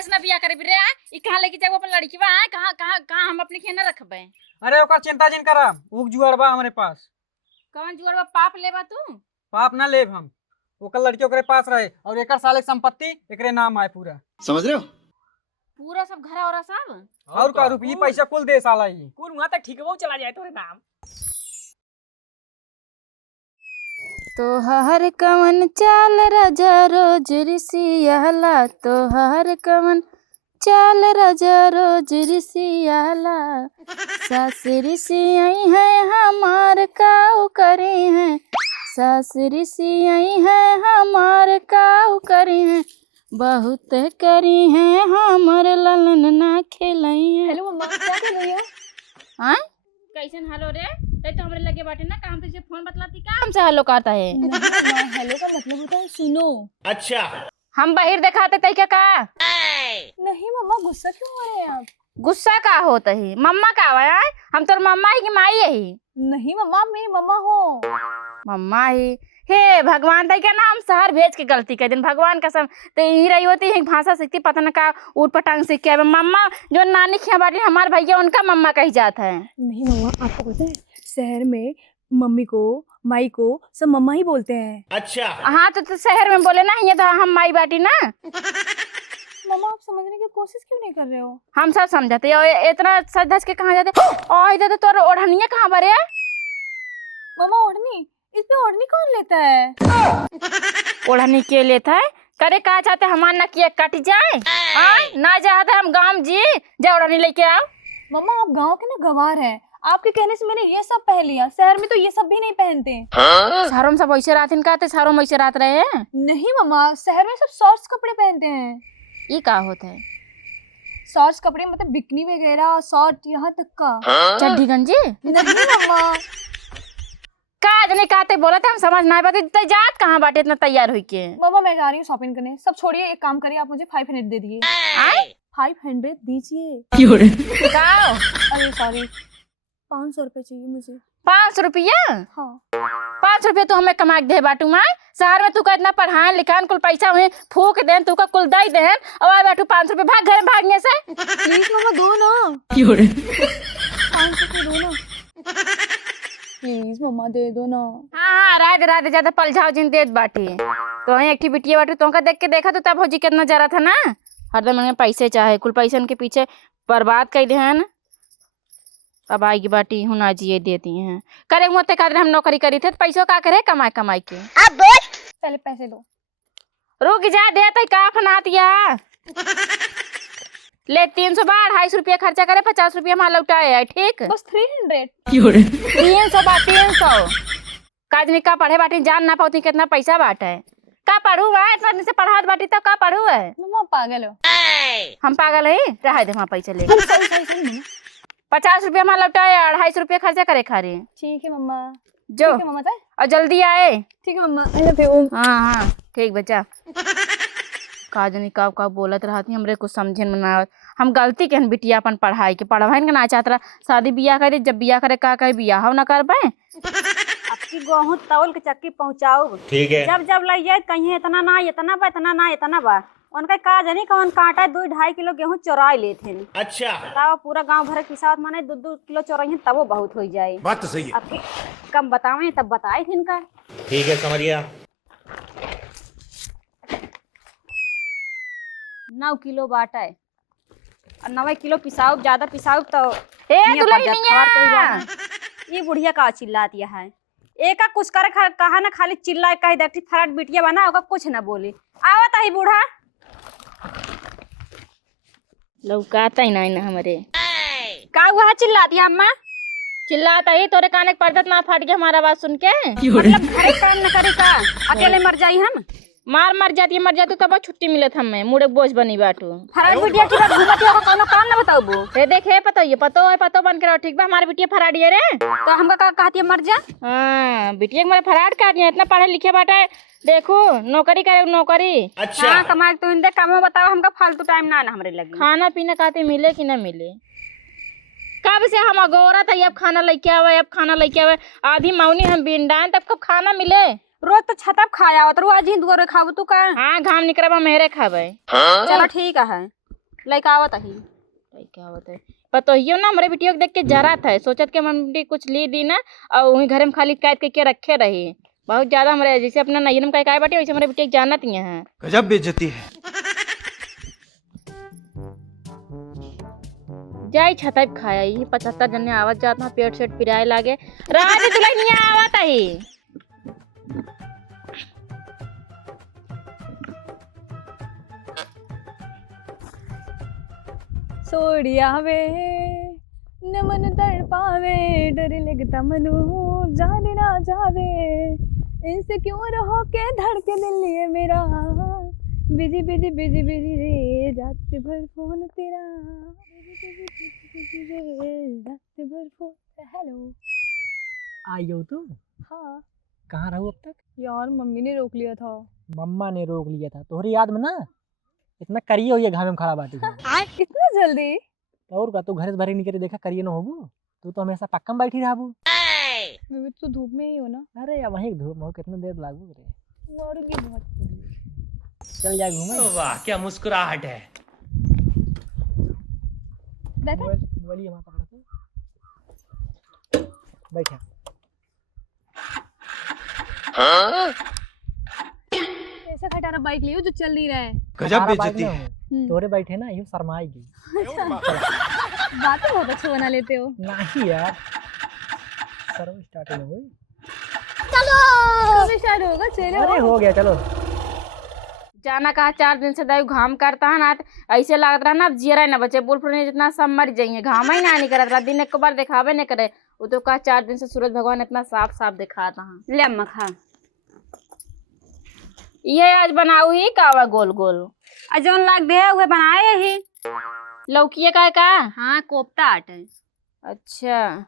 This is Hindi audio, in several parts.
ऐसा बिया करे रे ई कहां लेके जाबो अपन लड़की बा कहां कहां कहां हम अपने खेना रखबे। अरे ओकर चिंता जिन करा उग जुआरबा हमरे पास। कौन जुआरबा पाप लेबा तू? पाप ना लेब हम। ओकर लड़की ओकरे पास रहे और एकर साले संपत्ति एकरे नाम आए पूरा। समझ रहे हो? पूरा सब घरा और सब और का रुपये पैसा कुल दे साला ही। कुल वहां तक ठीक वो चला जाए तोरे नाम। तोहर कवन चाल राजा रोज रिसियाला तोहर कवन चाल राजा रोज रिसियाला सास रिसियाई है हमार काऊ करे हैं सास रिसियाई है हमार काऊ करे हैं बहुत करी हैं हमर ललन ना खेलई हैं। हेलो मम्मा क्या कर रही हो? हाँ कैसन हेलो रे ते तो हमरे लगे बाटे ना काम तुझे फोन बतलाती का हमसे हेलो कहता है। मम्मा हेलो का मतलब होता है सुनो। अच्छा हम बाहर दिखाते तै क्या का नहीं मम्मा गुस्सा क्यों हो रहे हैं आप? गुस्सा का होता है मम्मा का आवा है हम तोर मम्मा ही कि माई ही। नहीं मम्मा मेरी मम्मा हो। मम्मा ही हे भगवान तै क्या नाम शहर भेज के गलती कर दिन भगवान कसम ते यही रही होती है भाषा सीखती पता न का ऊट पटांग सीख के मम्मा जो नानी खिया बाटी हमारे भैया उनका मम्मा कही जाता है। नहीं मम्मा आपको पता है शहर में मम्मी को माई को सब मम्मा ही बोलते हैं। अच्छा हाँ तो शहर में बोले ना ये तो हम माई बाटी ना। मम्मा आप समझने की कोशिश क्यों नहीं कर रहे हो? हम सब समझते और इतना सच धज के कहाँ जाते और इधर तो तोर ओढ़निया कहाँ बरे मम्मा ओढ़नी इसमें ओढ़नी कौन लेता है? ओढ़नी के लेता है करे कहा चाहते हमार ना किया कट जाए ना चाहते हम गाँव जी जा ओढ़नी लेके आओ। मम्मा आप गांव के ना गवार हैं। आपके कहने से मैंने ये सब पहन लिया। शहर में तो ये सब भी नहीं पहनते। शहरों में सब वैसे रात इनका शहरों में वैसे रात रहे हैं। नहीं मम्मा शहर में सब शॉर्ट्स कपड़े पहनते हैं। ये क्या होता है? शॉर्ट्स कपड़े मतलब बिकनी वगैरह शॉर्ट यहाँ तक का। चड्डी गंजी नहीं मम्मा काज नहीं कहते बोला था हम समझ ना पाते तो जात कहाँ बाटे इतना तैयार हुई के। मम्मा मैं जा रही हूँ शॉपिंग करने। सब छोड़िए एक काम करिए आप मुझे 500 दे दिए। 500 दीजिए। अरे सॉरी 500 रुपए चाहिए मुझे। 500 रुपया? हाँ 500 रुपया तो हमें कमा के दे बाटू माँ शहर में तू का इतना पढ़ाए लिखान कुल पैसा हुए फूक देन तू का कुल दई देन और आ बैठू 500 रुपया भाग घर भागने से। प्लीज मम्मा दो ना 500 रुपए दो ना प्लीज मम्मा दे दो ना। हाँ रात रात ज्यादा पलझाओ जिन देत बाटी तो एक बिटिया बाटू तो देख के देखा तो तब भौजी कितना जरा था ना हरदम मैंने पैसे चाहे कुल पैसे के पीछे बर्बाद कर दे हैं। अब आएगी बाटी हूँ ना जी देती हैं करे मोते कादर हम नौकरी करी थे तो पैसों का करे कमाई कमाई के। अब बोल पहले पैसे दो। रुक जा दे तो का फनातिया ले 300 बार 250 रुपया खर्चा करे 50 रुपया हमारा लौटाए है ठीक बस 300। 300 बार 300 काज में का पढ़े बाटी जान ना पाती कितना पैसा बाट है का पढ़ू है इतना दिन से पढ़ात बाटी तब का पढ़ू है। मम्मा पागल हो। हम पागल है रहा दे वहाँ पैसा ले 50 रुपया हमारा लौटाए 250 रुपया खर्चा करे खा रहे। ठीक है मम्मा जो ठीक है मम्मा और जल्दी आए। ठीक है मम्मा आई लव यू। हाँ हाँ ठीक बच्चा काजनी का बोलत रहती हमरे कुछ समझे में ना हम गलती के बिटिया अपन पढ़ाई के पढ़वाइन के ना चाहत शादी बियाह करे जब बियाह करे का कहे बियाह ना कर पाए। आपकी गेहूं तौल के चक्की पहुंचाओ ठीक है। जब जब लग जाए कहीं इतना ना इतना बा इतना ना इतना बा उनका का जानी कौन कांटा 2-2.5 किलो गेहूं चोरा लेते हैं। अच्छा तब पूरा गांव भर के साथ माने 2-2 किलो चोराई तब वो बहुत हो जाए। बात तो सही है। आपके कम बतावे तब बताए थे इनका। ठीक है समझ गया। 9 किलो बाटा है और 9 किलो पिसाऊ ज्यादा पिसाऊ तो ए हियां दुल्हन पड़ जात निया। खबर कई बार। ये बुढ़िया का चिल्लाती है एक कुछ करे कहा ना खाली चिल्लाए कही देखती फराट बिटिया बना होगा कुछ ना बोली आवत ही बूढ़ा लौकाता ही नहीं ना हमारे का हुआ चिल्ला दिया अम्मा। चिल्लाता ही तोरे काने के पर्दत ना फाट गया हमारा बात सुन के मतलब घरे काम न करे का अकेले मर जाई हम। मर जाती तब छुट्टी मिलत हमें मुड़े बोझ बनी बाटू फराट बिटिया की बात घूमती हो कोनो काम ना बताओ रे देखे पतो बन के रहो ठीक बा हमारे बिटिया फराडी है रे तो हमका का कहती है मर जा। हाँ बिटिया के मेरे फराड काट दिया इतना पढ़े लिखे बाटा देखो नौकरी करे नौकरी। अच्छा हाँ कमाए तो इनके काम बताओ हमका फालतू टाइम ना हमरे लगे। खाना पीना खाते मिले कि ना मिले कब से हम अगोरा था अब खाना लेके आवे आधी मौनी हम बिंडान तब कब खाना मिले। रोज तो छतप खाया होत आज ही दुआरे खाबो तू का। हाँ घाम निकलबा मेरे खावे। चलो ठीक है। लड़का आवत ही क्या होता है पता हियो ना हमारे बिटिया को देख के जरा था सोचत के मम्मी कुछ ली दी ना और वही घर में खाली कैद करके रखे रही बहुत ज्यादा हमारे जैसे अपना नैहर में काय बाटे वैसे हमारे बिटिया की जानत ही है। गजब बेइज्जती है। जाई छता खाया ही 75 जने आवत जात ना पेट सेट पिराए लागे रात दुल्हनिया आवत ही। सोड़िया वे न मन तड़पावे डर लगता मनु जाने ना जावे इनसे क्यों रहो के धड़के दिल ये मेरा बिजी बिजी बिजी बिजी रे रात भर फोन तेरा बिजी बिजी बिजी रे रात भर फोन। हेलो आई हो तू? हाँ कहाँ रहू अब तक? यार मम्मी ने रोक लिया था। मम्मा ने रोक लिया था तोहरी याद में ना इतना करिए हो ये घाम में खड़ा बाटी है। इतना जल्दी? और का तू घर से बाहर निकल देखा करिए ना होबू तू तो हमेशा पक्का में बैठी रहबू। मैं भी तो धूप में ही हो ना। अरे यार वहीं धूप में हो कितने देर लागू रे मरूंगी बहुत। चल जाए घूमे। वाह क्या मुस्कुराहट है। बैठे मोबाइल वहाँ पकड़ा तो बैठा। ऐसा खटारा बाइक लियो जो चल नहीं रहा है। गजब बेइज्जती है। तोरे बैठे ना यूँ शर्माएगी। बातें बहुत अच्छे बना लेते हो। नहीं यार सर्व स्टार्ट हो गई। कब स्टार्ट होगा? चलो अरे हो गया चलो। जाना कहा 4 दिन से दाई घाम करता है ना ऐसे लग रहा ना अब जियरा ना बचे बोल फुल जितना सब मर जाइए घामा ही ना नहीं करत रहा दिन एक बार दिखावे नहीं करे वो तो कहा 4 दिन से सूरज भगवान इतना साफ साफ दिखाता है। ले अम्मा खा। ये आज बनाऊ ही कावा गोल गोल जौन लाग दे हुए बनाए ही लौकिया का हाँ कोफ्ता आटे। अच्छा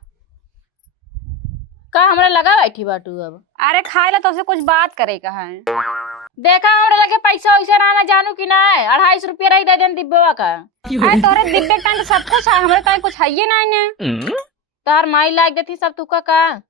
का हमरा लगा बैठी बाटू अब। अरे खाए ला तो उसे कुछ बात करे का है। देखा हमरा लगे पैसा वैसा ना जानू कि ना 250 रुपया रही दे देन दिब्बेवा का। अरे तोरे दिब्बे टाइम तो सब कुछ है हमरे टाइम कुछ है ही नहीं ने। तार माई लाग देती सब तुका का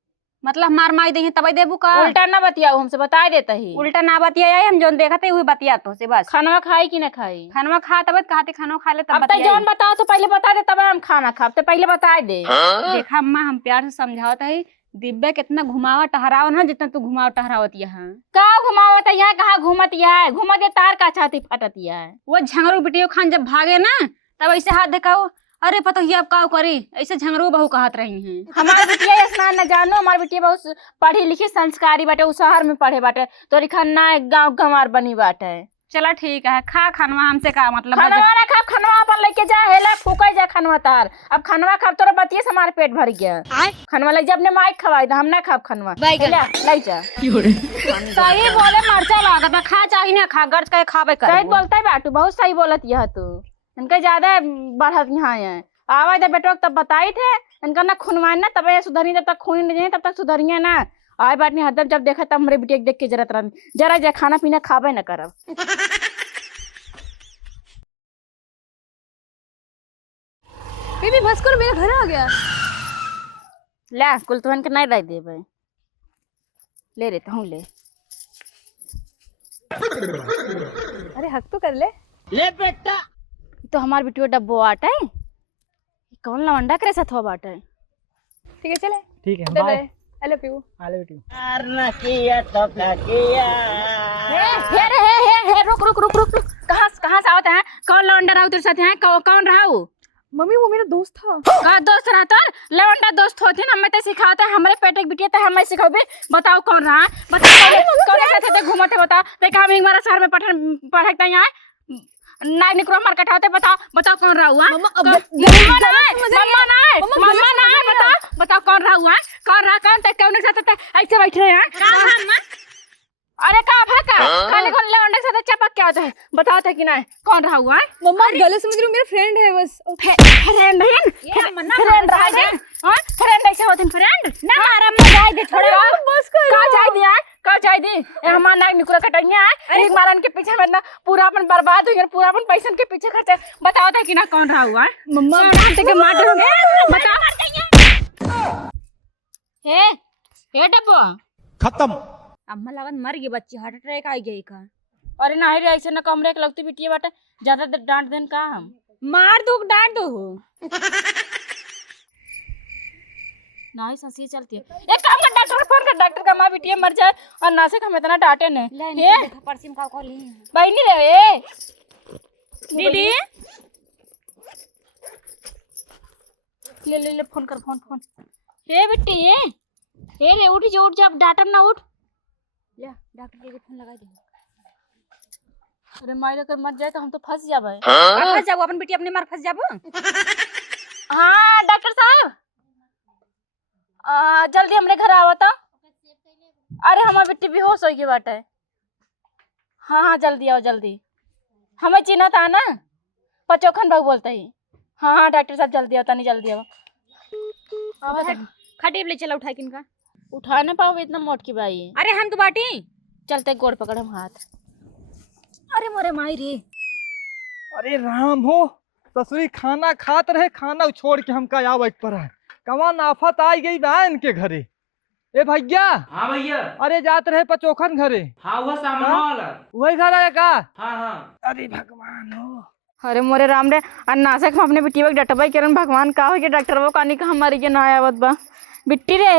मतलब मार माई दे तब देबू का उल्टा ना बतियाओ हमसे बता देता ही उल्टा ना बतिया हम जोन देखते हुए बतिया तो से बस। खाना खाई कि ना खाई खाना खा तब कहते खाना खा ले तब अब तक जौन बताओ तो पहले बता दे तब हम खाना खा तो पहले बता दे। देखा अम्मा हम प्यार से समझावत है दिब्बे कितना घुमावा टहराव ना जितना तू घुमाव टहरावत यहाँ का घुमावत है यहाँ कहाँ घूमत है घूमत है तार का छाती फटत है। वो झंगरू बिटियो खान जब भागे ना तब ऐसे हाथ दिखाओ अरे पता ही अब का करी ऐसे झंगरू बहू कहत रही हैं। हमारे बिटिया स्नान न जानो हमारे बिटिया बहुत पढ़ी लिखी संस्कारी बाटे उ शहर में पढ़े बाटे तोरी खाना गाँव गंवार बनी बाटे। चला ठीक है खा खानवा हमसे का मतलब खनवा ना खाब खनवा अपन लेके जा हेला फूका जा खनवा तार अब खनवा खाब तोरा बतिये से हमारे पेट भर गया खनवा ले जब ने माइक खवाई हम ना खाब खनवा ले जा सही बोले मरचा लागत खा चाहिए ना खा गर्ज के खाबे कर सही बोलता है बाटू बहुत सही बोलत यह तू इनका ज्यादा बढ़त यहाँ है आवाज दे बेटो तब बताई थे इनका ना खुनवाए ना तब सुधरी जब तक खून नहीं तब तक सुधरिए ना आए बात नहीं हदम जब देखा तब हमारे बिटिया देख के जरा जा खाना पीना खाबे न करब। बेबी बस करो मेरा घर आ गया। ले कुल तुहन के नहीं रह देबे ले रे तहू ले अरे हक तो कर ले बेटा तो हमार बिटिया डब्बो आटा है कौन लवंडा करे साथ हो बाटे। ठीक है चले ठीक है bye. Bye. I love you. I love you. Hey रुक रुक रुक रुक कहाँ से आवत है कौन लवंडा रहा तेरे साथ है कौन रहा वो मम्मी वो मेरा दोस्त था। का दोस्त रहा तर लवंडा दोस्त होते ना हमें तो सिखाता है हमारे पेट के बिटिया तो हमें सिखाबे बताओ कौन रहा बताओ कौन साथ घूमते बताओ देखा हम हमारा शहर में पढ़ता यहाँ नाई निकरो मार कटाते बताओ कौन रहा हुआ बताओ कौन रहा हुआ कौन साथ ऐसे बैठ रहे हैं। अरे का भाका खाली कौन लवंडे के साथ चपक क्या होता है बताओ थे कि नहीं कौन रहा हुआ है। मम्मा आप गलत समझ रही हो मेरा फ्रेंड है बस। फ्रेंड ऐसे होते फ्रेंड ना मारा मजा दे थोड़ा बस कर का जाय दिया का जाय दी हमार नाक निकुरा कटैया है एक मारन के पीछे में ना पूरा अपन बर्बाद हो गया पूरा अपन पैसा के पीछे खर्चे बताओ था कि ना कौन रहा हुआ है। मम्मा के मार बता हे डब्बो खत्म। अम्मा लगन मर गई बच्ची हार्ट अटैक आ गई का। अरे नहीं रे ऐसे ना कमरे के लगती बिटिया बाटे ज्यादा डांट देन का हम मार दो डांट दो। नहीं ससी चलती है। एक काम कर, डॉक्टर को फोन कर, डॉक्टर का माँ बिटिया मर जाए और नासिक हम इतना डांटे ने। ले देखा परसिम का कॉल है। भाई नहीं रहे दीदी ले ले ले फोन कर, फोन फोन। हे बिट्टी हे रे उठ जा अब डांटम ना उठ। ले डॉक्टर के फोन लगा दे। अरे मायरा कर मर जाए तो हम तो फंस जाबे। फंस जाओ अपन बेटी अपने मार फंस जाबो। हाँ डॉक्टर साहब जल्दी हमरे घर आवो तो। अरे हमार बेटी बेहोश हो गई बाटे। हाँ हाँ जल्दी आओ जल्दी। हमें चिन्ह था ना, पचोखन भाग बोलते ही। हाँ हाँ डॉक्टर साहब जल्दी आओ, तनी जल्दी आओ। खटीब ले चला उठा किनका। उठा ना पाओ इतना मोट की भाई। अरे हम तो बाटी चलते गोड़ पकड़ हम हाथ। अरे मोरे माई रे। अरे राम हो, ससुरी खाना खात रहे, खाना छोड़ के हमका आवे पर है। कमान आफत आई गई बा इनके घरे। ए भैया। हाँ भैया। अरे जात रहे पचोखन घरे। हाँ वह सामने हाँ? वाला। वही घर आया का? हाँ हाँ। अरे भगवान हो। अरे मोरे राम रे, अन्नासक हम अपने बिट्टी बक डटबाई करन भगवान का हो के डॉक्टर वो कानी का हमारी के ना आवत बा। बिट्टी रे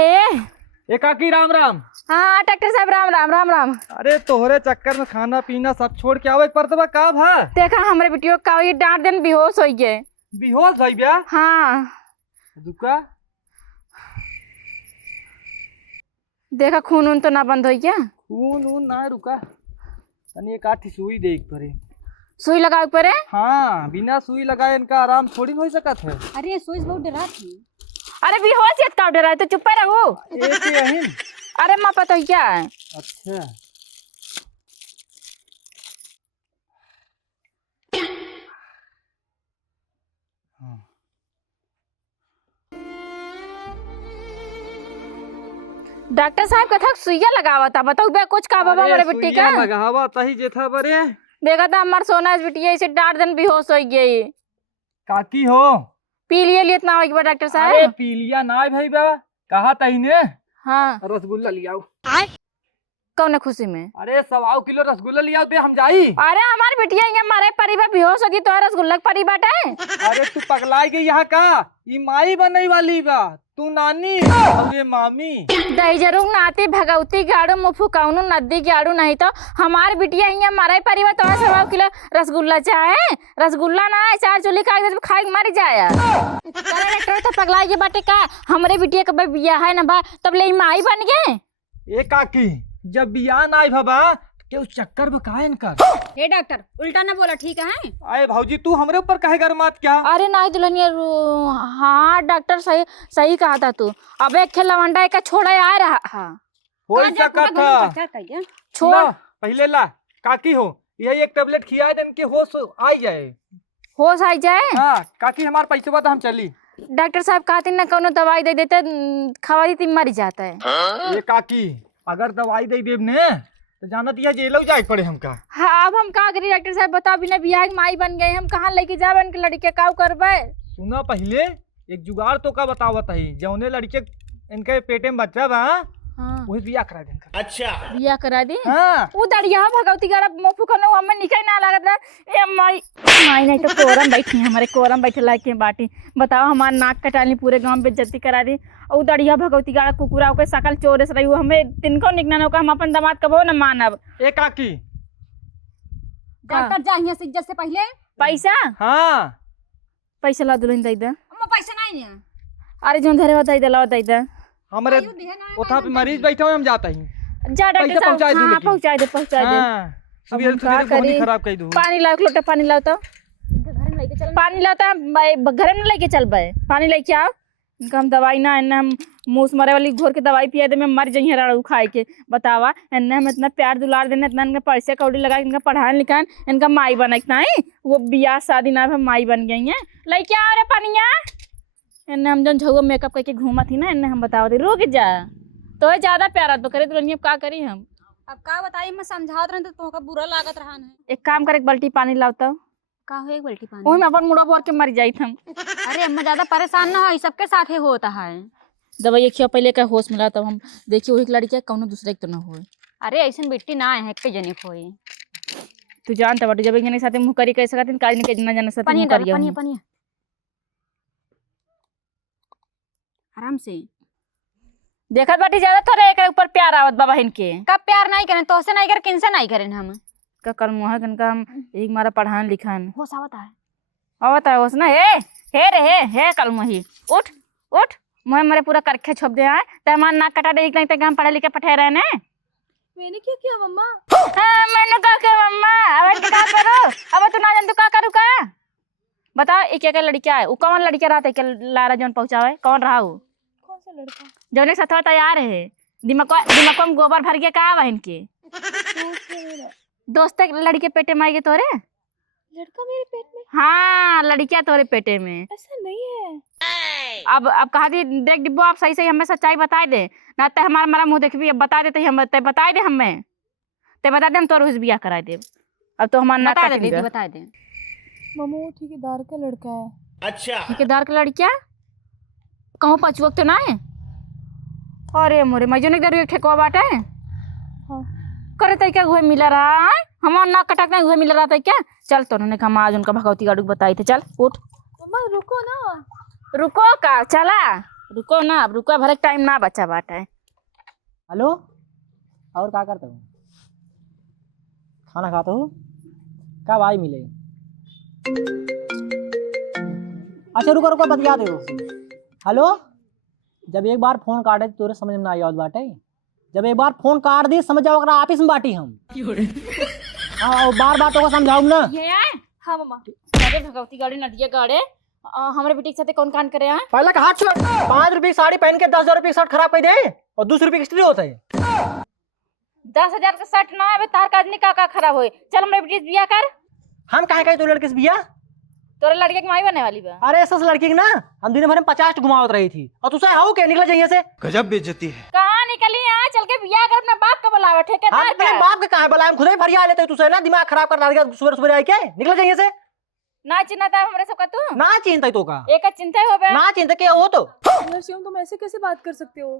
एकाकी राम राम। हाँ डॉक्टर साहब राम राम राम राम। अरे तोहरे चक्कर में खाना पीना सब छोड़ के आवे पर तबा का भा? देखा हमरे बिटियो का ये डांट देन बेहोश हो गए। बेहोश भई बया? हाँ दुका देखा खून उन तो ना बंद हो गया। खून ऊन ना रुका, तनी एक आठी सुई देख परे। सुई लगावे पड़े। हाँ बिना सुई लगाए इनका आराम थोड़ी हो सकत है। अरे सोच बहुत डरा थी। अरे बेहोश ये का डरा है तो चुप रहो। एक ही अहिन। अरे माँ पता है क्या है? अच्छा डॉक्टर साहब कथा सुइया लगावा था, बताओ बे कुछ का बाबा हमारे बेटी का लगावा तही जेथा बरे। देखा था हमार सोना इस बिटिया इसे डांट देन बेहोश हो गई। काकी हो। पी लिए लिए इतना हो गया डॉक्टर अरे साहब। पीलिया ना भाई बा, कहा तही ने हाँ रसगुल्ला लियाओ। कौन खुशी में? अरे 1.25 किलो रसगुल्ला लियाओ दे हम जाई। अरे हमारी बिटिया यहाँ मारे परिवार बेहोश होगी तो रसगुल्ला परी बाटे। अरे तू पगलाई गई यहाँ का? ई माई बनई वाली बा, तू नानी और ये मामी। दही जरूर नाती भगवती गाड़ू मुफु कौनो नदी गाड़ू नहीं तो हमारी बिटिया यहाँ मारे परिवार तो 1.25 किलो रसगुल्ला चाहे। रसगुल्ला ना है 4 चुली खाए मारी जाया। अरे तो पगलाई के बाटे का हमारे बिटिया का बियाह है ना बा तब ले माई बन गए। ए काकी जब बियाह ना आई बाबा के चक्कर बकाए इनका। हे डॉक्टर उल्टा ना बोला ठीक है। अरे भाऊजी तू हमरे ऊपर काहे गरमात क्या? अरे नहीं दुल्हनिया हाँ डॉक्टर सही सही कहा था तू। अब एक लवंडा का छोड़ा आ रहा। हाँ हो सकत था। छोड़ ला, पहले ला काकी हो यही एक टेबलेट खिया दे इनके होश आई जाए। होश आई जाए। हाँ काकी हमारे पैसे बता हम चली। डॉक्टर साहब कहते ना कोनो दवाई दे देते खवा दी मर जाता है। ये काकी अगर दवाई दे देब ने तो जानत यह जेल जाए पड़े हमका। हाँ अब हम का करी डॉक्टर साहब बताओ बिना बियाह के माई बन गए हम कहाँ लेके जावे इनके लड़के का करबे। सुना पहले एक जुगाड़ तो का बतावत है जौने लड़के इनके पेटे में बच्चा बा हाँ वही बियाह करा देंगे। अच्छा। बियाह करा दी। हाँ वो दड़िया भगवती गाड़ा मोफू कनो हमें निकल ना लागत ना। ए माई माई नहीं तो कोरम बैठी हमारे कोरम बैठे लाके बाटी। बताओ हमार नाक कटाली पूरे गांव में बेइज्जती करा दी। और दड़िया भगवती गाड़ा कुकुरा के सकल चोरे से रही हमें तिनको निकना न हम अपन दामाद कबो न मानब। ए काकी डॉक्टर जा यहाँ से इज्जत से पहले पैसा हाँ पैसा ला दुल्हन दे दे। अम्मा पैसा नहीं है। अरे जो धरे बताई दे ला बताई दे। हमारे उठा पे मरीज बैठे हुए हम जाता ही। जा डॉक्टर साहब पहुंचा दूं हाँ लेकिन। पहुंचा दे पहुंचा दे। हाँ सुबह हम का सुबह करी? खराब कर दूं। पानी लाओ लोटा पानी लाओ तो पानी लाओ तो घर में लेके चल बे पानी लेके आओ। इनका हम दवाई ना इन्ना हम मुँह से मरे वाली घोर के दवाई पिया दे मैं मर जाइए राड़ू खाए के। बतावा इन्ना हम इतना प्यार दुलार देना इतना इनका पैसे कौड़ी लगा इनका पढ़ाने लिखाए इनका माई बना इतना है वो बियाह शादी ना हम माई बन गई हैं। लेके आओ रे पानिया। इन्ने हम जन झुआ मेकअप करके घूमा थी ना इन्ने हम बताओ दे रुक जा तो ज्यादा प्यार तो करे दुल्हनिया का करी हम। अब का बताई मैं समझावत रहे तो का बुरा लागत रहा है। एक काम कर एक बाल्टी पानी लाओ तो का हो एक बाल्टी पानी। ओही में अपन मुड़ा बोर के मर जाई हम। अरे अम्मा ज्यादा परेशान ना हो सबके साथ ही होता है। दवाई खिया पहले का होश मिला तब हम देखिए वही लड़की कौनो दूसरे के तो ना हो। अरे ऐसा बेटी ना है के जने कोई। तू जानता बाटू जब एक जने के साथे मुंह करी कैसे खातिर काज नहीं के ना जाने साथे पनिया मुंह डाल करिया पनिया पनिया आराम से। देखत बाटी ज्यादा थोड़े एक ऊपर प्यार आवत बा बहन के कब प्यार नहीं करें तो से नहीं कर किनसे नहीं करें हम का कल मुहा कनका हम एक मारा पढ़ान लिखान हो सावत है आवत है उसना हे रे हे कल मुही उठ उठ मुहे मरे पूरा करखे छोप दे आए त हमार नाक कटा दे इतना तक हम पढ़ा लिखे पठे रहे ने मैंने क्या किया मम्मा? हां मैंने का के मम्मा अब क्या करो अब तू ना जान तू का करू का बताओ एक एक लड़किया है उ कौन लड़किया रहते के लारा जोन पहुंचावे कौन रहा उ कौन सा लड़का? जोन एक साथ तैयार है दिमाग में गोबर भर के का बहन के दोस्त है मेरा। दोस्त लड़के पेटे में आएगी तोरे लड़का मेरे पेट में? हाँ लड़किया तोरे पेटे में ऐसा नहीं है। अब कहा दी देख डिब्बो आप सही सही हमें सच्चाई बता दे ना ते हमारा हमारा मुंह देखबी अब बता देते हम ते बता दे हमें ते बता दे हम तोर उस बियाह करा दे अब तो हमारा ना बता दे दीदी बता दे। मम्मा वो ठेकेदार का लड़का है। अच्छा ठेकेदार का लड़किया कहूँ पचुक तो ना है अरे मोरे मजो दर एक ठेकवा बाटे हाँ। करे तय क्या हुए मिला रहा है हमारा नाक कटक नहीं हुए मिला रहा था क्या चल तो उन्होंने कहा आज उनका भगवती गाड़ू बताई थे चल उठ मम्मा रुको ना। रुको का चला रुको ना अब रुको भरे टाइम ना बचा बाटा है हेलो और क्या करते हो खाना खाते हो कब आई मिले अच्छा रुको रुको बतिया दो हेलो जब एक बार फोन काटे तो तोरे समझ में ना आई बाटे जब एक बार फोन काट दी समझ जाओ अगर ऑफिस में बाटी हम हाँ बार बार तो समझाऊ ना ये आए हाँ मम्मा। अरे भगवती गाड़ी नदिया गाड़े हमारे बेटी के साथ कौन कान करे हैं पहले का हाथ छोड़ 5 रुपए की साड़ी पहन के 10,000 रुपए की शर्ट खराब कर दे और 200 रुपए की स्त्री होता है 10,000 का शर्ट ना है तार का आदमी का खराब होए चल हमारे बेटी से बियाह कर हम कहे कहे तो लड़के से बिया तोरे लड़के की माई बने वाली बा अरे ऐसा लड़की की ना हम दिन भर में 50 घुमावत रही थी और तुझे हाउ के निकल जाइए से गजब बेइज्जती है। कहाँ निकली यहाँ चल के बियाह कर अपने बाप का बुलावा हम ठेकेदार तेरे का बाप के कहा बुलाए हम खुद ही फरिया लेते तुझे ना दिमाग खराब कर दिया सुबह सुबह आई के निकल जाइए से ना चिन्ह था हमरे सबका तू ना चिंता तो का एक चिंता हो बे ना चिंता क्या हो तो नरसिंह तुम ऐसे कैसे बात कर सकते हो?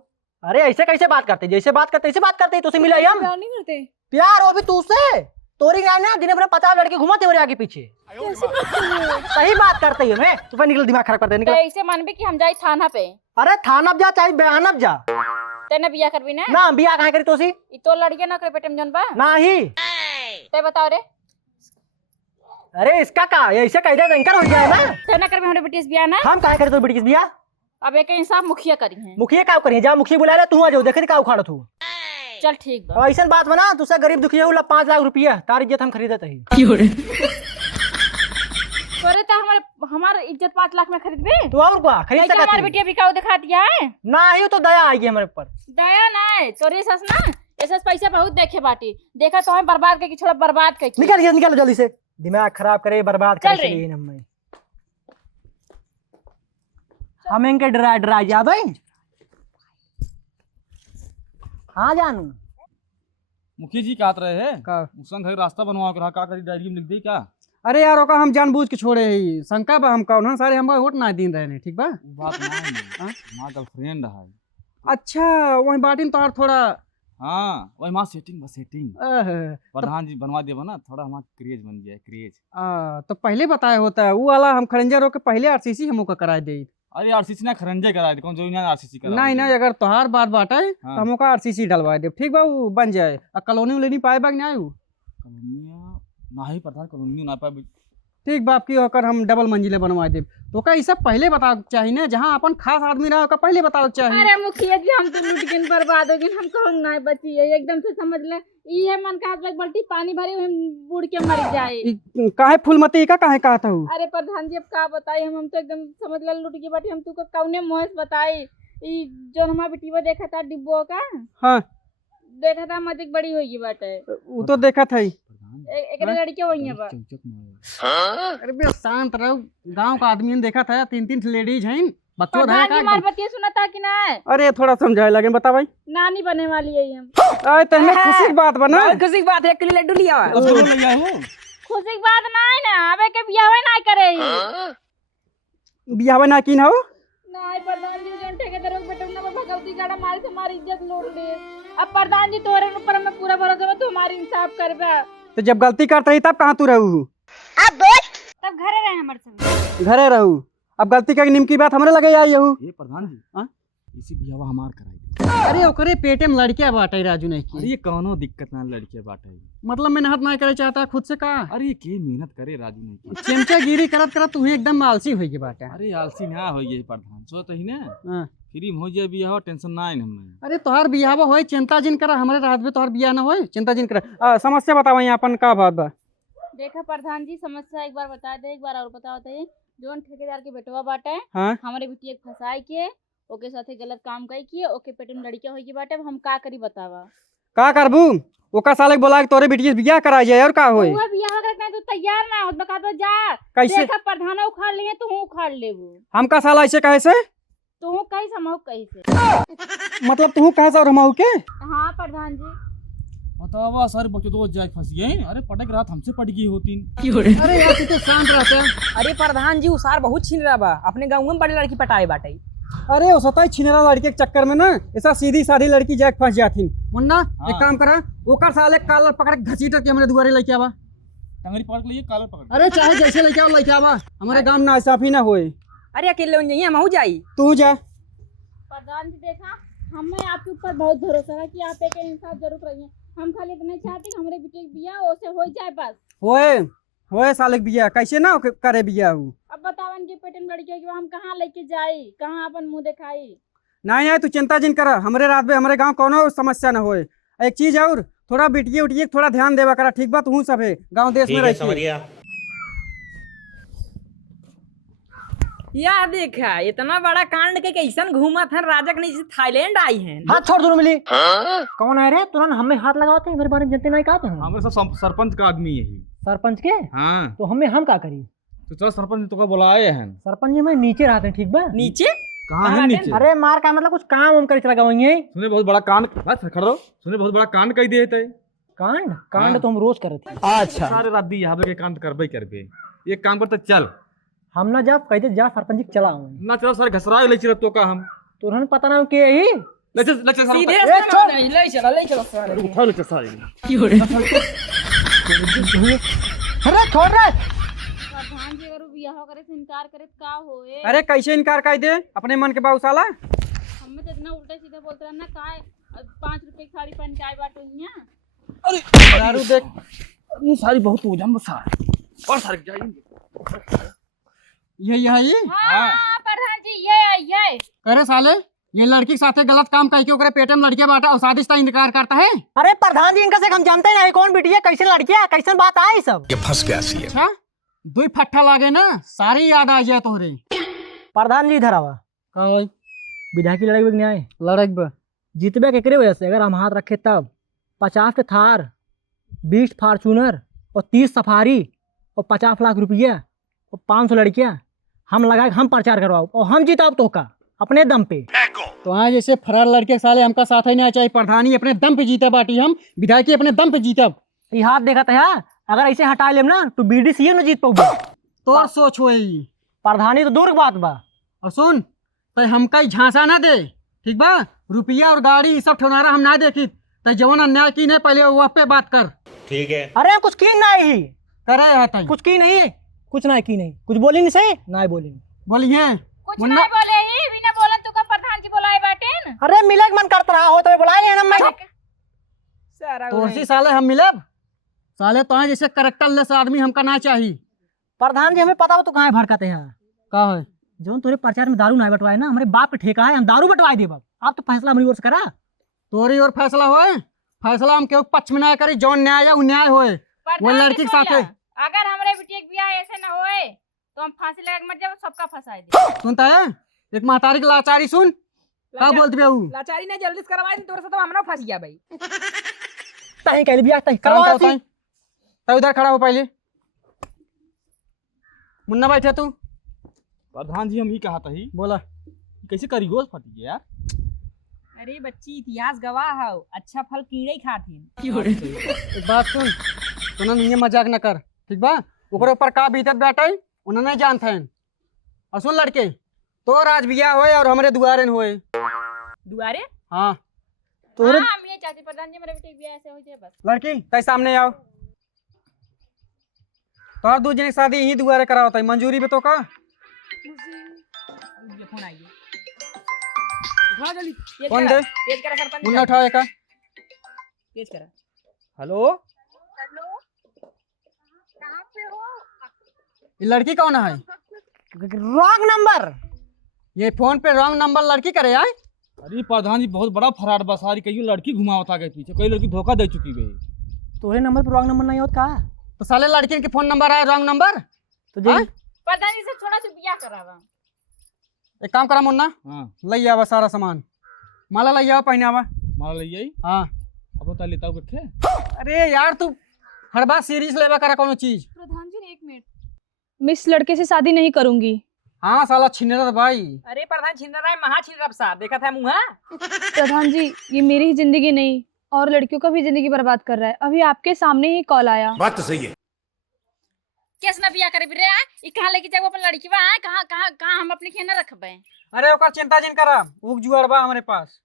अरे ऐसे कैसे बात करते जैसे बात करते ऐसे बात करते तुझसे मिला हम प्यार नहीं करते? प्यार हो भी तुझसे तोरी ना ना दिन भर 50 लड़के घुमाते हो आगे पीछे कैसे बात कर रहे हो? सही बात करते हो मैं तू निकल दिमाग खराब करते तो निकल ऐसे मन भी कि हम जाई थाना पे अरे थाना अब जा चाहे बयान अब जा तेने बियाह करबी ना ना बिया कहाँ करी तोसी ई तो लड़के ना करे पेटे में जन बा ना ही ते बताओ रे अरे इसका का ऐसे कह दे इनकर हो जाए ना ते ना करबी हमारे बेटी से बियाह ना हम कहाँ करे तो बेटी किस बिया अब एक इंसाफ मुखिया करी है मुखिया का करिए जा मुखिया बुला ले तू आ जाओ देखे का उखाड़ तू चल ठीक बा ऐसा बात बना तुझसे गरीब दुखिया उला 5 लाख रुपया तारी इज्जत हम खरीदते ही तोरे तो हमारे इज्जत 5 लाख में खरीदबे तू और क्या खरीद हमारे सकती बेटिया बिकाऊ दिखा दिया है ना ही तो दया आएगी हमारे ऊपर दया ना तोरे सस ना ऐसा पैसा बहुत देखे बाटी देखा तो हमें बर्बाद करके छोड़ा बर्बाद करके निकल जल्दी से दिमाग खराब करे बर्बाद चल करे रे। लिए हमें हम इनके डरा जा भाई हाँ जानू मुखिया जी क्या रहे हैं का संग है रास्ता बनवा के रहा का करी डायरी में लिख दे क्या अरे यार ओका हम जानबूझ के छोड़े ही शंका बा हम कौन सारे हम वोट ना दिन रहे ठीक बा वो बात ना है हमारा गर्लफ्रेंड है अच्छा वही बाटिन तो थोड़ा हाँ वही मां सेटिंग बस सेटिंग अह, प्रधान जी बनवा देबा ना थोड़ा हमारा क्रेज बन जाए क्रेज तो पहले बताया होता है वो वाला हम खरंजर होके पहले आरसीसी हम ओका करा दे अरे आरसीसी ना खरंजे करा दे कौन जो ना आरसीसी करा नहीं नहीं अगर तोहार बात बाटे हाँ। तो हम ओका आरसीसी डलवा दे ठीक बा वो बन जाए कॉलोनी उलोनी पाए बा कि नहीं आयु कॉलोनिया ना ही प्रधान कॉलोनी ना पाए ठीक बाप की होकर हम डबल मंजिले बनवा दे तो का सब पहले बताओ चाहिए ना जहाँ अपन खास आदमी रहा होगा पहले बताओ चाहिए अरे मुखिया जी हम तो लूट के बर्बाद हो गए हम कहूँ ना बची है एकदम से समझ ले ये मन का हाथ में बाल्टी पानी भरे हम बूढ़ के मर जाए काहे फूलमती का काहे कहता हूँ अरे प्रधान जी अब का बताई हम तो एकदम समझ ले लूट के बाटी हम तू को कौने मोहस बताई ई जो हमारा बेटीवा देखा था डिब्बो का हाँ देखा था मजिक बड़ी होगी बाटे वो तो देखा था ही एक लड़के वही है बा अरे बे शांत रहो गांव का आदमी ने देखा था 3 लेडीज हैं बच्चों प्रधान जी मार था बतिया सुना था कि ना अरे थोड़ा समझाए लगे बता भाई नानी बने वाली है हम अरे तने खुशी की बात बना खुशी की बात है कि लड्डू लिया खुशी की बात ना है ना अबे के बियाह ना करे बियाह ना की ना हो नहीं प्रधान जी जन ठेकेदार के बेटे ना भगवती गाड़ा मारे से हमारी इज्जत लूट ली अब प्रधान जी तोरे ऊपर में पूरा भरोसा है तू हमारी इंसाफ करबा तो जब गलती करते ही तब कहाँ तू रहू? तब घरे रहे हमारे संग। घरे रहू। अब गलती का निम की बात हमरे लगे आई यहू। ये प्रधान जी हाँ? इसी बियाह हमार कराई। अरे ओकरे पेटे में लड़कियां बाटे राजू नहीं अरे की। ये कौनो दिक्कत ना लड़के बाटे। मतलब मेहनत ना करे चाहता खुद से का। अरे ये के मेहनत करे राजू नहीं की। चमचागिरी करत करत तू एकदम आलसी हो गई बाटे। अरे आलसी ना हो ये प्रधान सो तो ही ना हाँ। फ्री में हो जाए बियाह टेंशन ना है हमें। अरे तोहार बियाह होए चिंता जिन करा हमारे रात में तोहार बियाह ना होए चिंता जिन करा। समस्या बताओ यहाँ अपन का बात बा। देखा प्रधान जी समस्या एक बार बता दे, एक बार और बताओ तो जोन ठेकेदार के बेटवा बाटे हाँ? हमारे बिटिया के फंसाई के ओके साथे गलत काम कई किए ओके पेटे में लड़कियां होई की बाटे। अब हम का करी बतावा? का करबू? ओका साले के बोला कि तोरे बिटिया से बियाह करा जाए और का होए? तू बियाह करके तू तैयार ना होत बका तो जा। कैसे? देखा प्रधान उखाड़ लिए तू उखाड़ लेबू। हम का साला ऐसे कहे से? तू कहीं समझ कहीं से। मतलब तू कहे से और हम के? हाँ प्रधान जी। बतावा सारे बच्चे तो जाए फंस गए। अरे पटक रात हमसे पट गई होती। अरे यार तू तो शांत रहता है। अरे प्रधान जी उसार बहुत छीन रहा बा, अपने गाँव में बड़ी लड़की पटाए बाटे। अरे वो सताई छिनेरा लड़के के चक्कर में ना ऐसा सीधी साधी लड़की जाके फंस जाती। मुन्ना एक काम करा ओकर साले कालर पकड़ घसीट के हमरे दुआरे लेके आवा। टंगरी पकड़ लिए कालर पकड़। अरे चाहे जैसे लेके आओ लेके आवा। हमारे गांव में इंसाफी ना होए। अरे अकेले बन जाइए, हम हो जाई। तू जा। प्रधान जी देखा हमें आपके ऊपर बहुत भरोसा है कि आप एक इंसाफ जरूर करिए। हम खाली इतने चाहते कि हमारे बेटे की बियाह ओसे हो जाए बस। होए साले के बियाह कैसे ना करे बियाह हूँ। अब बताओ इनके पेट में लड़कियों की हम कहाँ लेके जाई, कहाँ अपन मुंह दिखाई? नहीं नहीं तू चिंता जिन करा। हमारे रात में हमारे गांव कोनो समस्या ना होए। एक चीज और थोड़ा बिटिए उटिए थोड़ा ध्यान देवा करा ठीक बात हूँ सब है गाँव देश में रहती है। यार देखा इतना बड़ा कांड के कैसन घूमा था राजा के नीचे थाईलैंड आई हैं। हाथ छोड़ दोनों मिली। कौन है रे? तुरंत हमें हाथ लगाते हैं मेरे बारे में जनते नहीं कहते हैं। हमारे सब सरपंच का आदमी यही। सरपंच के हाँ तो हम का करी? तो चलो सरपंच तो का बुलाए हैं। सरपंच जी मैं नीचे रहते हैं ठीक बा? नीचे कहाँ है नीचे? अरे मार का मतलब कुछ काम हम करे चला गए। सुने बहुत बड़ा कांड बस खड़ा रहो। सुने बहुत बड़ा कांड कह दिए थे। कांड कांड हाँ। तो हम रोज करे थे। अच्छा सारे रात दी यहाँ के कांड करबे करबे। एक काम करते चल हम ना जब कहते जा सरपंच जी चला हूँ ना चलो सारे घसरा ले चिरत तो का हम तो उन्होंने पता ना के ही ले चल सीधे सारे रास्ते में ले चलो ले चलो सारे। उठा ले चल सारे। अरे छोड़ रहे। प्रधान जी अगर बियाह करे से इनकार करे तो का होए? अरे कैसे इनकार कर दे अपने मन के बाबू साला। हमें तो इतना उल्टे सीधे बोलते रहना का 5 रुपए की साड़ी पहन के आए बाटो यहाँ। अरे दारू देख ये सारी बहुत वजन बसा और सारे जाएंगे। ये हाँ प्रधान जी ये करे साले ये लड़की के साथे गलत काम कह के ओकरे पेटे में लड़कियां बांटा और शादी से इनकार करता है। अरे प्रधान जी इनका से हम जानते नहीं कौन बिटिया कैसे लड़कियां कैसे बात आई सब। ये फंस गया सी। अच्छा दो फट्ठा लागे ना सारी याद आ जाए तोहरे। प्रधान जी इधर आवा। का भाई विधायक की लड़ाई न्याय लड़क बा जीतबे केकरे वजह से अगर हम हाथ रखे तब 50 के थार 20 फार्चूनर और 30 सफारी और 50 लाख रुपया और 500 लड़कियां हम लगा के हम प्रचार करवाओ और हम जीताओ तो का अपने दम पे। तो हाँ जैसे फरार लड़के साले हमका साथ ही नहीं चाहिए। प्रधानी अपने दम पे जीता बाटी हम विधायक अपने दम पे जीतब। ये हाथ देखा था अगर ऐसे हटा लेम ना तो बीडीसीए में जीत पाऊंगा। तोर सोच हो प्रधानी तो दूर की बात बा। और सुन तो हमका झांसा ना दे ठीक बा। रुपया और गाड़ी सब ठोनारा हम ना देखी तो जवन अन्याय की नहीं पहले वह पे बात कर। ठीक है। अरे कुछ की नहीं करे है कुछ की नहीं कुछ ना की नहीं कुछ बोली नहीं सही ना बोली बोलिए कुछ नहीं बोले ही बिना बोलन तू का प्रधान जी बुलाए बाटे न। अरे मिले के मन करता रहा हो तो बुलाए ना मैं सारा तोरसी साले हम मिलब साले तो जैसे करेक्टर लेस आदमी हमका ना चाहिए। प्रधान जी हमें पता हो तो कहाँ भड़काते हैं का है जो तोरे प्रचार में दारू ना बटवाए ना हमारे बाप पे ठेका है हम दारू बटवाए दे बाप। आप तो फैसला हमारी ओर से करा। तोरी और फैसला होए फैसला हम केहू पक्ष में ना करी जौन न्याय या न्याय होए वो लड़की के साथ है। अगर हमारे बिटिया के बियाह ऐसे ना होए तो हम फांसी लगा के मर जाओ सबका फंसाए दे। सुनता है एक महतारी की लाचारी सुन का बोलते बेहू लाचारी ने जल्दी से करवाई तोरे से तो हमरा फंस गया भाई। तहीं कह बियाह तहीं काम करवा होता है तो उधर खड़ा हो पहले। मुन्ना बैठे तू प्रधान जी हम ही कहा था ही बोला कैसे करी गोल फटी यार। अरे बच्ची इतिहास गवाह है अच्छा फल कीड़े खाते। एक बात सुन तूने नहीं मजाक न कर ठीक बा। ओकरे ऊपर का बीतत बैठे उन्हें नहीं जानते हैं। और सुन लड़के तो राज बिया होए और हमारे दुआरे होए दुआरे। हाँ तोरे हम ये चाहते प्रधान जी मेरे बेटे के बियाह ऐसे हो जाए बस। लड़की तय सामने आओ तोहर दू जने के शादी यही दुआरे करा होता है, मंजूरी पे तो का ये फोन आई है। उठा जल्दी, तेज फोन करा, दे तेज करा सरपंच। मुन्ना उठाओ का। तेज करा। हेलो ये लड़की कौन है? Wrong number. ये फोन पे रॉन्ग नंबर लड़की करे आए। अरे प्रधान जी बहुत बड़ा फराड बा सारी, कई लड़की घुमावता के पीछे, कई लड़की धोखा दे चुकी बे। तोरे नंबर पर रॉन्ग नंबर नहीं होता का? तो साले लड़की के फोन नंबर आए रॉन्ग नंबर। तो जी हाँ? प्रधान जी से थोड़ा सा बिया करावा। एक काम करा मुन्ना, हाँ लई आवा सारा सामान, माला लई आवा, पहने आवा। मारा ले आई, हाँ अब बता लेता हूँ के। अरे यार तू हर बात सीरियस लेवा करा कोनो चीज। प्रधान जी 1 मिनट, मैं इस लड़के से शादी नहीं करूंगी। हाँ साला छिनरा भाई। अरे प्रधान छिंदर रहा है, महा छिंदर साहब देखा था मुँह। प्रधान जी ये मेरी ही जिंदगी नहीं और लड़कियों का भी जिंदगी बर्बाद कर रहा है। अभी आपके सामने ही कॉल आया। बात तो सही है। कैसे ना बिया करे रे? ई कहां लेके जाबो अपन लड़की बा? कहां कहां कहां हम अपने खेना रखबे? अरे ओकर चिंता जिन करा, उग जुआर बा हमारे पास।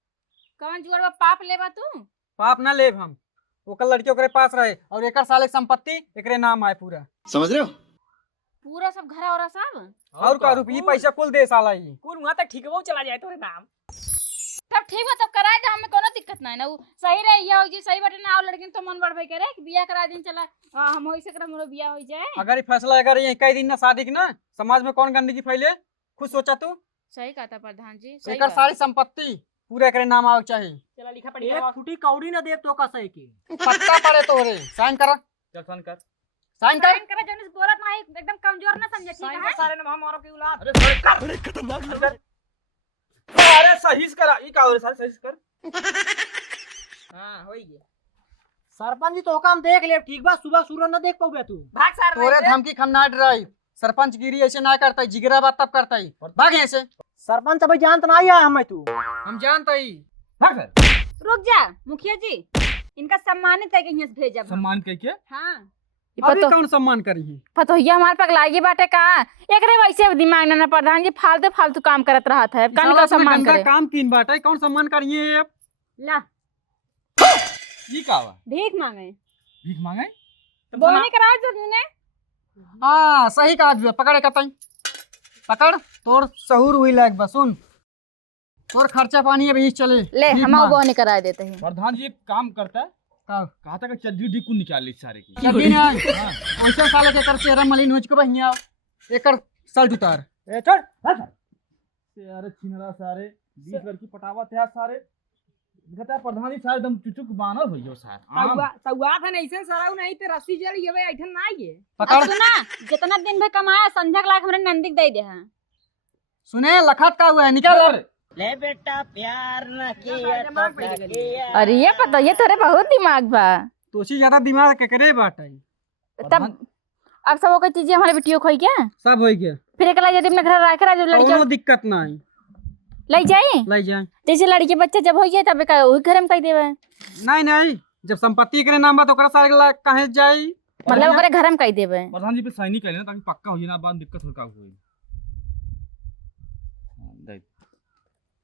कौन जुआर बा? पाप लेबा तू? पाप ना लेब हम, ओकर लड़की ओकरे पास रहे और एकर साले के संपत्ति एकरे नाम आए पूरा। समझ रहे हो? पूरा सब घर और सब और का रुपये पैसा कुल दे साला ही। कुल वहाँ तक ठीक वो चला जाए तोरे नाम। तब ठीक बा, तब कराए दे, हमें कोनो दिक्कत ना है ना। उ सही रहे या हो जी, सही बटे ना। और लड़की तो मन बढ़ भाई करे कि बिया करा दिन चला हम होई से मोरो बिया हो जाए। अगर ये फैसला अगर ये कई दिन ना शादी की ना, समाज में कौन गंदगी फैले, खुद सोचा तू। सही कहा था प्रधान जी, सही एकर बात। सारी संपत्ति पूरे एकरे नाम आवे चाहिए। चला लिखा पड़ी एक फुटी कौड़ी ना दे तो का सही की। पत्ता पड़े तो रे साइन करा, चल फोन कर। साइन कर। साइन करा, जौन बोलत नहीं एकदम कमजोर ना समझे, ठीक साइन है? कर सारे नाम हमारो की औलाद। अरे अरे खतरनाक। अरे सही से करा, ई का हो रे सारे, सही से कर। हाँ हो गया। सरपंच जी तो काम देख ले, ठीक बा? सुबह सूरज न देख पाओगे तू। भाग सारे तोरे धमकी हम ना डराई, सरपंच गिरी ऐसे ना करता, जिगरा बात तब करता ही। भाग यहाँ से। सरपंच अभी जानत ना आया हमें तू। हम जानता ही। भाग सर। रुक जा मुखिया जी, इनका सम्मानित है कि यहाँ से भेजब हम। सम्मान कह के हाँ अभी कौन सम्मान करी? पतोहिया हमारे पगलागी बाटे का। एकरे वैसे दिमाग ना प्रधान जी फालतू फालतू काम करत रहत है। कौन का सम्मान करे? काम तीन बात है, कौन सम्मान करिए? ला ई का हुआ? भीख मांगे, भीख मांगे? बोलो नहीं कराओ जो तूने। हाँ सही कहा, पकड़े कतई पकड़। तोर सहूर हुई लायक बस सुन, तोर खर्चा पानी अभी चले। ले भीख हम मांग। वो नहीं करा देते हैं। प्रधान जी एक काम करता है, का? कहा था कि चड्डी डिक्कू निकाल ली सारे की। चड्डी ना ऐसा साले के कर चेहरा मलिन हो चुका बहिया, एकर शर्ट उतार। ए छोड़ सारे छिनरा सारे 20 लड़की पटावा थे सारे। कहता है प्रधान जी सारे एकदम चुचुक बानर होइयो सार। सौगात है ऐसे सराउ नहीं ते रस्सी जड़ी ये ऐठन ना ये। पकड़। अब सुना, जितना दिन भर कमाया संध्या के लायक हमरे नंदी दे दे हैं। सुने लखत का हुआ है, निकाल। अरे ये पता, ये तोरे बहुत दिमाग बा। तोसी ज्यादा दिमाग के करे बात है। तब अब सब कोई चीजें हमारे बेटियों खोई क्या? सब हो गया, फिर एकला यदि अपने घर रख रहा जो कोनो लड़की दिक्कत नहीं, ले जाए। ले जाए। जैसे लड़की बच्चा जब हो जाए तब का वही घर में कह देवे। नहीं नहीं, जब संपत्ति करे नाम बा तो ओकरा सारे कहे जाई, मतलब ओकरे घर में कह देवे। प्रधान जी पे साइन ही कर लेना ताकि पक्का हो जाए ना, बाद में दिक्कत हो का होई।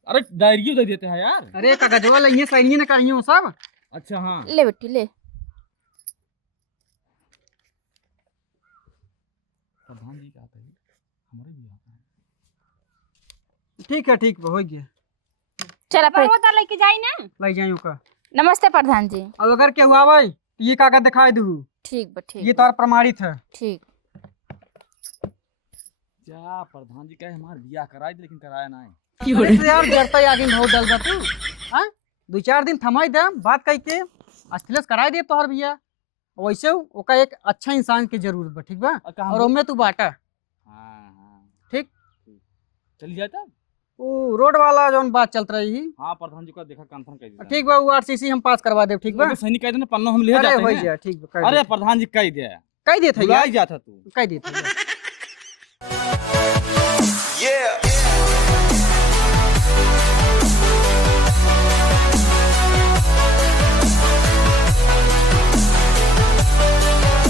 अरे डायरी दे देते हैं यार। अरे कागजवा लइए साइनिए ना करियो सब। अच्छा हाँ ले बेटी ले। प्रधान जी क्या आता है हमारे भी आता है। ठीक है, ठीक हो गया, चल फिर वो तो लेके जाई ना। ले जाइयो का। नमस्ते प्रधान जी। अब अगर के हुआ भाई तो ये कागज दिखाई दू, ठीक बा ठीक ये तोर प्रमाणित है। ठीक। क्या प्रधान जी कहे हमारे बियाह कराए लेकिन कराया ना है। अरे तो यार जरता आगे बहुत डल बा तू। हां 2-4 दिन थमाई दे, बात कह के अश्लील कराई दे तोहर बियाह। वैसे ओका एक अच्छा इंसान की जरूरत बा, ठीक बा? और ओमे तू बाटा। हाँ ठीक चल जाता। वो रोड वाला जोन बात चलत रही। हाँ प्रधान जी का देखा कंफर्म कर दिया। ठीक बा, वो आरसीसी हम पास करवा दे, ठीक बा? सैनिक कह देना पन्ना हम ले अरे जाते हो हैं। जा, ठीक बा। अरे प्रधान जी कह दिया, कह दे थे बुला यार, ही जाता तू। कह दे थे।